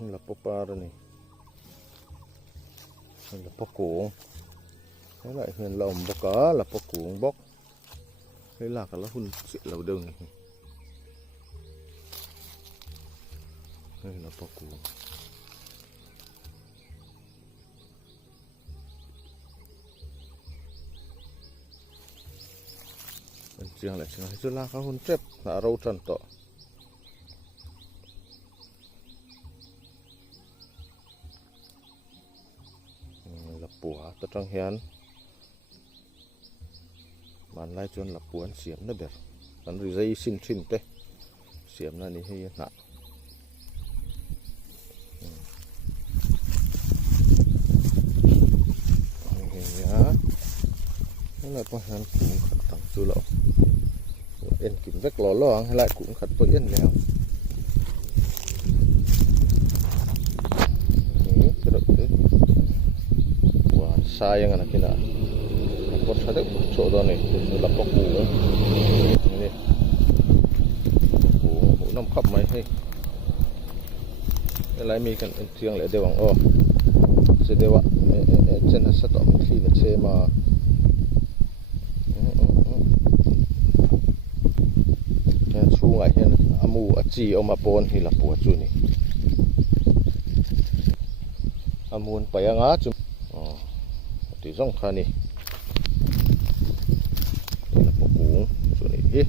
là popa rồi này là po cuồng thế lại huyền lồng bọc cá là po cuồng bóc thế là cả lá hun sẽ lầu đường này đây là po cuồng chiang lại chiang hết là các hun trép là râu trần tọ là bùa tất trong hiền bạn lai chôn là bùa xiêm nó biệt bạn rồi dây xin xin tê xiêm là đi hay nặng nó là con hắn cũng khát tặng chú lộ yên kín vách ló lò hay lại cũng khát tôi yên léo cái độ đấy wow sai yang anak kita pot sadek chỗ đó này là có củ này củ nằm khắp mấy hay lại mi cần riêng lại đều bằng ô sẽ đều ạ trên là sát tọm khi là xe mà su ngại hiện amu achi oma pon hi la pu chu ni amun payanga chu ti rong khani la pu ku chu ni hi